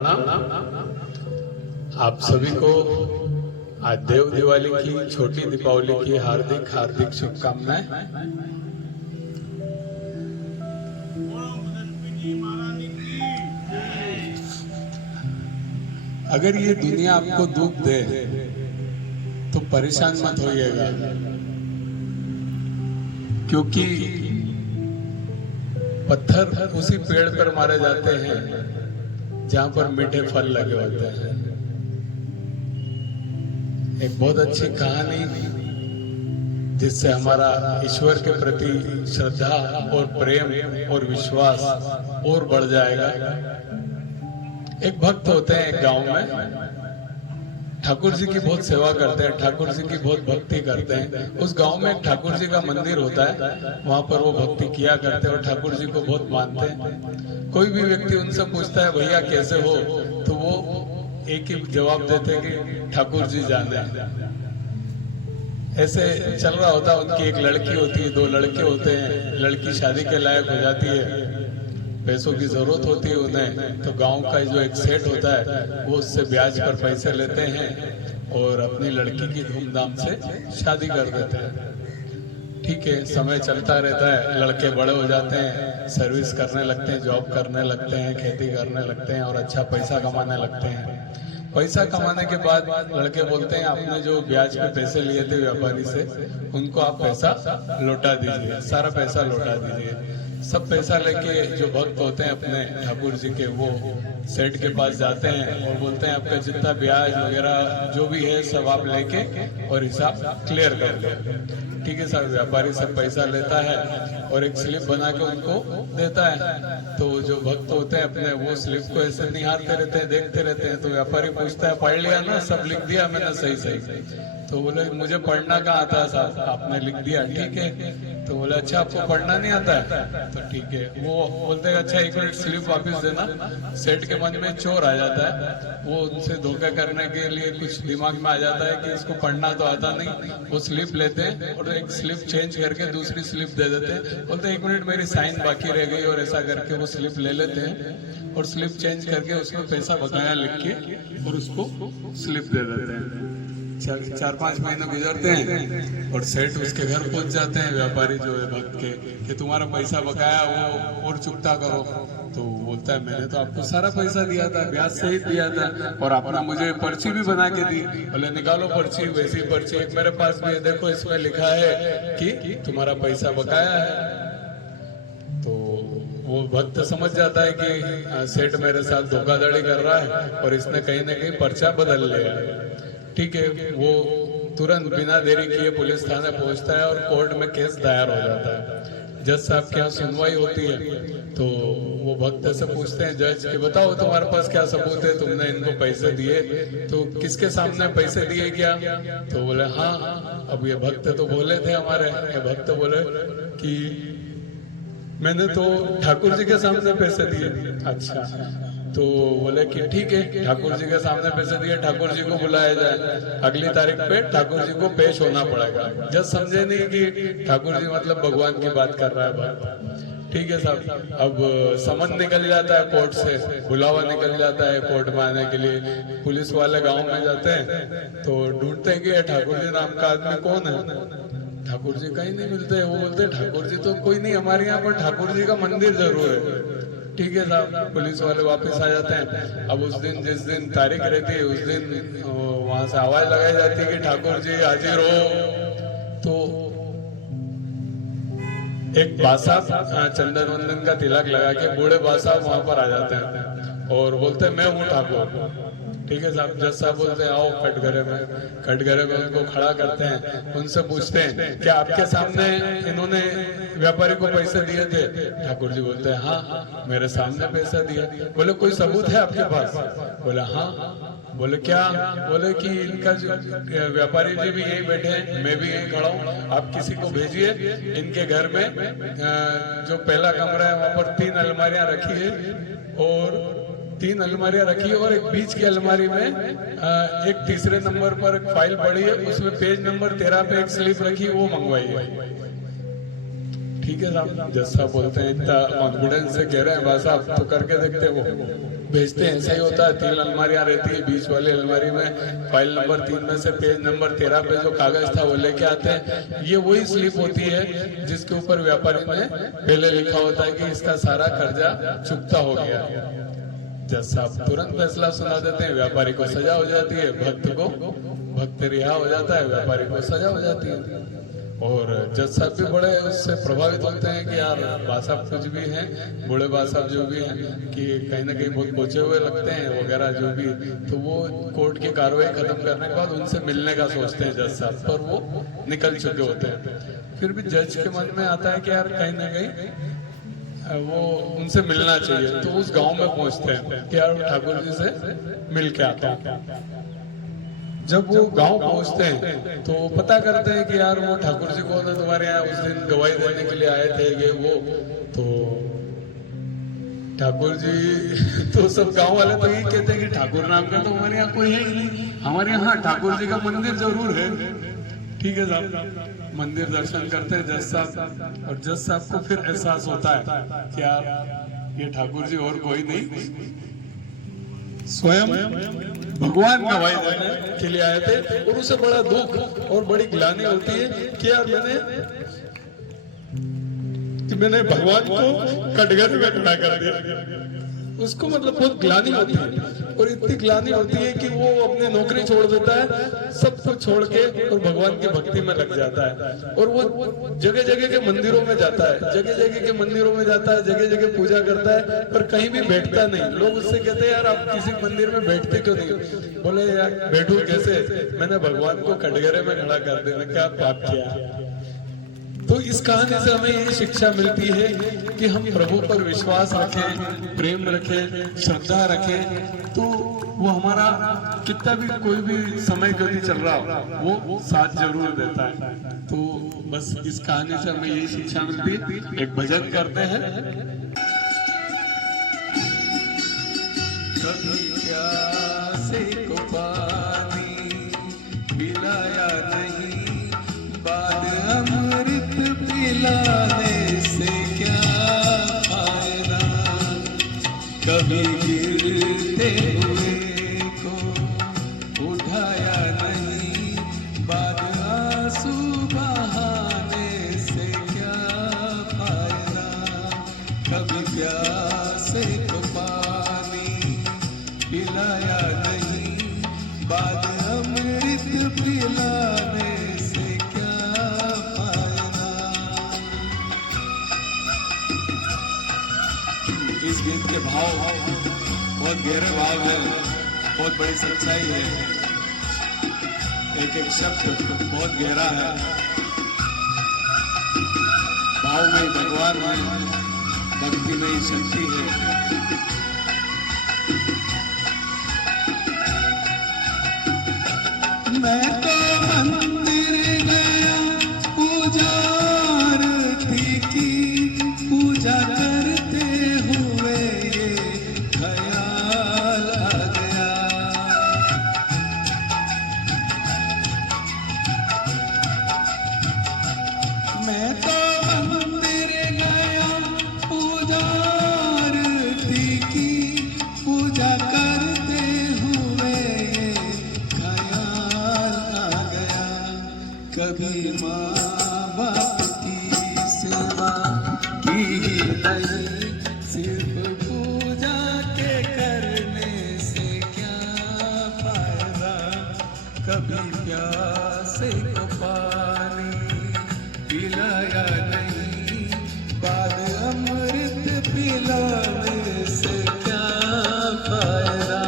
आप सभी को आज देव दिवाली की छोटी दीपावली की हार्दिक हार्दिक शुभकामनाएं। अगर ये दुनिया आपको दुख दे तो परेशान मत होइएगा, क्योंकि पत्थर उसी पेड़ पर मारे जाते हैं जहां पर मीठे फल लगे होते हैं। एक बहुत अच्छी कहानी जिससे हमारा ईश्वर के प्रति श्रद्धा और प्रेम और विश्वास और बढ़ जाएगा। एक भक्त होते हैं एक गांव में, ठाकुर जी की बहुत सेवा करते हैं, ठाकुर जी की बहुत भक्ति करते हैं। उस गांव में एक ठाकुर जी का मंदिर होता है, वहां पर वो भक्ति किया करते हैं और ठाकुर जी को बहुत मानते हैं। कोई भी व्यक्ति उनसे पूछता है भैया कैसे हो, तो वो एक ही जवाब देते हैं कि ठाकुर जी जाने। ऐसे चल रहा होता है, उनकी एक लड़की होती है, दो लड़के होते हैं। लड़की शादी के लायक हो जाती है, पैसों की जरूरत होती है उन्हें, तो गांव का जो एक सेठ होता है वो उससे ब्याज पर पैसे लेते हैं और अपनी लड़की की धूमधाम से शादी कर देते हैं। ठीक है, समय चलता रहता है, लड़के बड़े हो जाते हैं, सर्विस करने लगते हैं, जॉब करने लगते हैं, खेती करने लगते हैं और अच्छा पैसा कमाने लगते हैं। पैसा कमाने के बाद लड़के बोलते हैं आपने जो ब्याज पे पैसे लिए थे व्यापारी से, उनको आप पैसा लौटा दीजिए, सारा पैसा लौटा दीजिए। सब पैसा लेके जो भक्त होते हैं अपने ठाकुर जी के, वो सेठ के पास जाते हैं और बोलते हैं आपका जितना ब्याज वगैरह जो भी है सब आप लेके और हिसाब क्लियर कर दो। ठीक है साहब, व्यापारी सब पैसा लेता है और एक स्लिप बना के उनको देता है। तो जो भक्त होते हैं अपने, वो स्लिप को ऐसे निहारते रहते हैं, देखते रहते हैं। तो व्यापारी पूछता है पढ़ लिया ना, सब लिख दिया मैंने सही सही? तो बोले मुझे पढ़ना कहाँ आता है साहब, आपने लिख दिया। ठीक है, तो बोले अच्छा आपको पढ़ना नहीं आता है, तो ठीक है। वो बोलते हैं अच्छा एक मिनट स्लिप वापस देना। सेठ के मन में चोर आ जाता है, वो उनसे धोखा करने के लिए कुछ दिमाग में आ जाता है कि इसको पढ़ना तो आता नहीं। वो स्लिप लेते हैं और एक स्लिप चेंज करके दूसरी स्लिप दे देते हैं। बोलते हैं एक मिनट मेरी साइन बाकी रह गई, और ऐसा करके वो स्लिप ले लेते हैं और स्लिप चेंज करके उसमें पैसा बकाया लिख के और उसको स्लिप दे देते हैं। 4-5 महीने गुजरते हैं और सेठ उसके घर पहुंच जाते हैं, व्यापारी जो है भक्त के, कि तुम्हारा पैसा बकाया वो और चुकता करो। तो बोलता है मैंने तो आपको सारा पैसा दिया था, ब्याज सहित दिया था, और आपने मुझे पर्ची भी बना के दी। बोले निकालो पर्ची, वैसी पर्ची एक मेरे पास भी है, देखो इसमें लिखा है कि तुम्हारा पैसा बकाया है। तो वो भक्त समझ जाता है कि सेठ मेरे साथ धोखाधड़ी कर रहा है और इसने कहीं ना कहीं पर्चा बदल लिया। ठीक है, वो तुरंत बिना देरी किए पुलिस थाने पहुंचता है और कोर्ट में केस दायर हो जाता है। जज साहब के यहाँ सुनवाई होती है, तो वो भक्त से पूछते हैं जज कि बताओ तुम्हारे पास क्या सबूत है, तुमने इनको पैसे दिए तो किसके सामने पैसे दिए क्या? तो बोले हाँ। अब ये भक्त तो बोले थे हमारे, ये भक्त बोले कि मैंने तो ठाकुर जी के सामने पैसे दिए। अच्छा, तो बोले कि ठीक है, ठाकुर जी के सामने पैसे दिए, ठाकुर जी को बुलाया जाए, अगली तारीख पे ठाकुर जी को पेश होना पड़ेगा। जज समझे नहीं कि ठाकुर जी मतलब भगवान की बात कर रहा है भक्त। ठीक है साहब, अब समन निकल जाता है कोर्ट से, बुलावा निकल जाता है कोर्ट में आने के लिए। पुलिस वाले गाँव में जाते हैं तो ढूंढते हैं कि ठाकुर जी नाम का आदमी कौन है। ठाकुर जी कहीं नहीं मिलते। वो बोलते ठाकुर जी तो कोई नहीं, हमारे यहाँ पर ठाकुर जी का मंदिर जरूर है। ठीक है साहब, पुलिस वाले वापस आ जाते हैं। अब उस दिन जिस दिन तारीख रहती है उस दिन वहां से आवाज लगाई जाती है कि ठाकुर जी हाजिर हो। तो एक बासा चंदन वंदन का तिलक लगा के बूढ़े बासा वहां पर आ जाते हैं और बोलते हैं मैं हूँ ठाकुर। ठीक है साहब, जज साहब बोलते हैं आओ कटघरे में। कटघरे में उनको खड़ा करते हैं, उनसे पूछते हैं क्या आपके सामने इन्होंने व्यापारी को पैसे दिए थे? ठाकुर जी बोलते हैं हाँ मेरे सामने पैसा दिया। बोले कोई सबूत है आपके पास? बोले हाँ। बोले क्या? बोले कि इनका जो व्यापारी जी भी यही बैठे हैं, मैं भी यही खड़ा हूँ, आप किसी को भेजिए। इनके घर में जो पहला कमरा है वहां पर 3 अलमारियां रखी है और 3 अलमारियां रखी और एक बीच की अलमारी में एक तीसरे नंबर पर एक फाइल पड़ी है, उसमें पेज नंबर 13 पे एक स्लिप रखी, वो मंगवाई है। ठीक है साहब, जज साहब बोलते हैं इतना कॉन्फिडेंस से कह रहे हैं बस आप तो करके देखते हो। भेजते हैं, ऐसा ही होता है। 3 अलमारियां रहती है, बीच वाली अलमारी में फाइल नंबर 3 में से पेज नंबर 13 पे जो कागज था वो लेके आते हैं। ये वही स्लिप होती है जिसके ऊपर व्यापारी ने पहले लिखा होता है कि इसका सारा कर्जा चुकता हो गया। जज साहब तुरंत फैसला सुना देते हैं, व्यापारी को सजा हो जाती है, भक्त रिहा हो जाता है, व्यापारी को सजा हो जाती है। और जज साहब भी बड़े उससे प्रभावित होते हैं कि यार बा साहब कुछ भी हैं, बूढ़े बा साहब जो भी हैं कि कहीं ना कहीं बहुत पहुंचे हुए लगते हैं वगैरह जो भी, तो वो कोर्ट की कार्रवाई खत्म करने के बाद उनसे मिलने का सोचते हैं जज साहब, पर वो निकल चुके होते हैं। फिर भी जज के मन में आता है कि यार कहीं ना कहीं वो उनसे मिलना चाहिए, तो उस गांव में पहुंचते हैं कि यार ठाकुर जी से मिल के आता हूँ। जब वो गांव पहुंचते हैं तो पता करते हैं कि यार वो ठाकुर जी को तुम्हारे यहाँ उस दिन गवाही देने के लिए आए थे ये वो, तो ठाकुर जी तो सब गांव वाले तो यही कहते हैं कि ठाकुर नाम का तो हमारे यहाँ कोई है ही नहीं, हमारे यहाँ ठाकुर जी का मंदिर जरूर है। ठीक है साहब, मंदिर दर्शन करते हैं जज साहब, और जज साहब को फिर एहसास होता है कि यार ये ठाकुर जी और कोई नहीं, स्वयं भगवान गवाही देने के लिए आए थे। और उसे बड़ा दुख और बड़ी ग्लानि होती है कि यार मैंने भगवान को कटघरे में खड़ा कर दिया। उसको मतलब बहुत ग्लानि होती है, और इतनी ग्लानि होती है कि वो अपनी नौकरी छोड़ देता है, सब कुछ छोड़ के और भगवान की भक्ति में लग जाता है। और वो जगह जगह के मंदिरों में जाता है, जगह जगह के मंदिरों में जाता है, जगह जगह पूजा करता है, पर कहीं भी बैठता नहीं। लोग उससे कहते हैं यार आप किसी मंदिर में बैठते क्यों नहीं? बोले यार बैठू कैसे, मैंने भगवान को कटघरे में खड़ा कर देने का पाप किया। तो इस कहानी से हमें ये शिक्षा मिलती है कि हम प्रभु पर विश्वास रखें, प्रेम रखें, श्रद्धा रखें, तो वो हमारा कितना भी कोई भी समय गति चल रहा हो वो साथ जरूर देता है। तो बस इस कहानी से हमें यही शिक्षा मिलती है। एक भजन करते हैं। कभी प्यासे को पानी पिलाया नहीं, बाद अमृत पिलाने से क्या फायदा। कभी गिरते हुए को उठाया नहीं, बाद आंसू बहाने से क्या फायदा। कभी प्यासे को पानी पिलाया नहीं, बाद अमृत पिलाने से क्या फायदा। इस गीत के भाव बहुत गहरे भाव है, बहुत बड़ी सच्चाई है, एक एक शब्द बहुत गहरा है। भाव में भगवान है, भक्ति में ही शक्ति है। मैं तो मंदिर गया पूजा आरती की, पूजा करते हुए ये ख्याल आ गया। मैं तो मंदिर गया पूजा आरती की, पूजा करते हुए ये ख्याल आ गया। कभी माँ बाप की सेवा की ही नहीं, सिर्फ पूजा के करने से क्या फायदा। कभी प्यासे को पानी पिलाया नहीं, बाद अमृत पिलाने से क्या फायदा।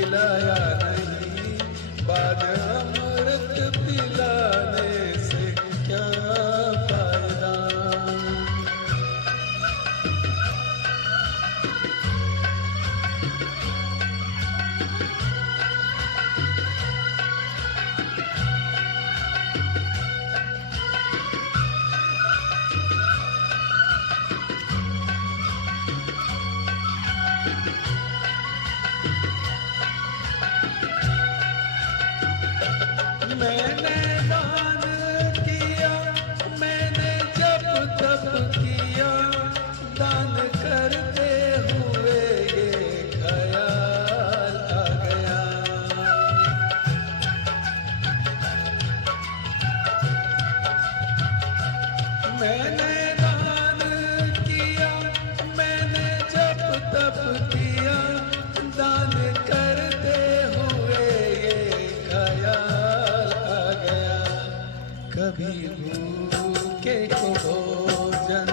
पिलाया नहीं, बाद अमृत पिलाने से क्या फायदा। मैंने दान किया, मैंने जब तप किया, दान करते हुए ये ख्याल आ गया। मैंने दान किया, मैंने जब तप किया, दान करते हुए ये ख्याल आ गया। कभी भूखे को भोजन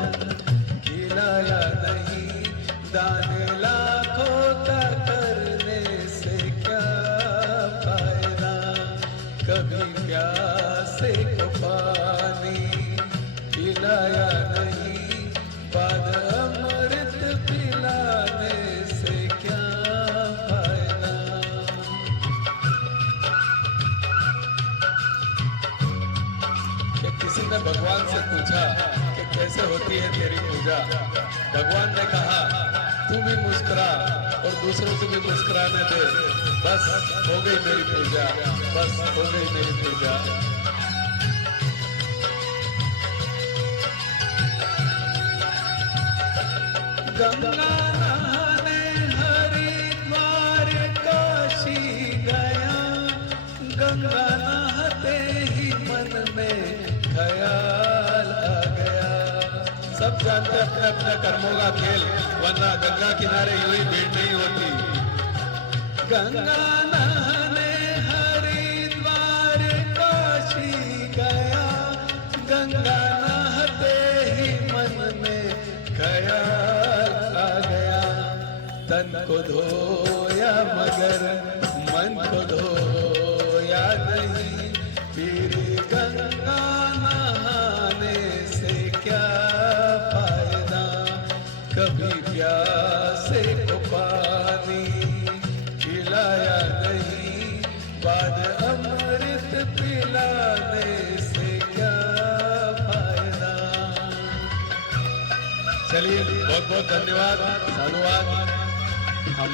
खिलाया नहीं, दान लाखों का करने से क्या फायदा। कभी प्यासे को पानी पिलाया नहीं, बाद अमृत पिलाने से क्या फायदा। कि किसी ने भगवान से पूछा कि कैसे होती है तेरी पूजा। भगवान ने कहा तू भी मुस्कुरा और दूसरों को भी मुस्कुराने दे, बस हो गई मेरी पूजा, बस हो गई मेरी पूजा। गंगा नहाने हरिद्वार काशी गया, गंगा नहाते ही मन में ख्याल आ गया। सब जानते अपने अपने कर्मों का खेल, वरना गंगा किनारे यूं ही भीड़ नहीं होती। गंगा नहाने हरिद्वार काशी गया, गंगा नहाते ही मन में ख्याल आ गया। तन को धोया मगर मन को धोया नहीं, फिर गंगा नहाने से क्या फायदा। कभी प्यासे को पानी पिलाया नहीं, बाद अमृत पिलाने से क्या फायदा। चलिए बहुत बहुत धन्यवाद, साधुवाद। हम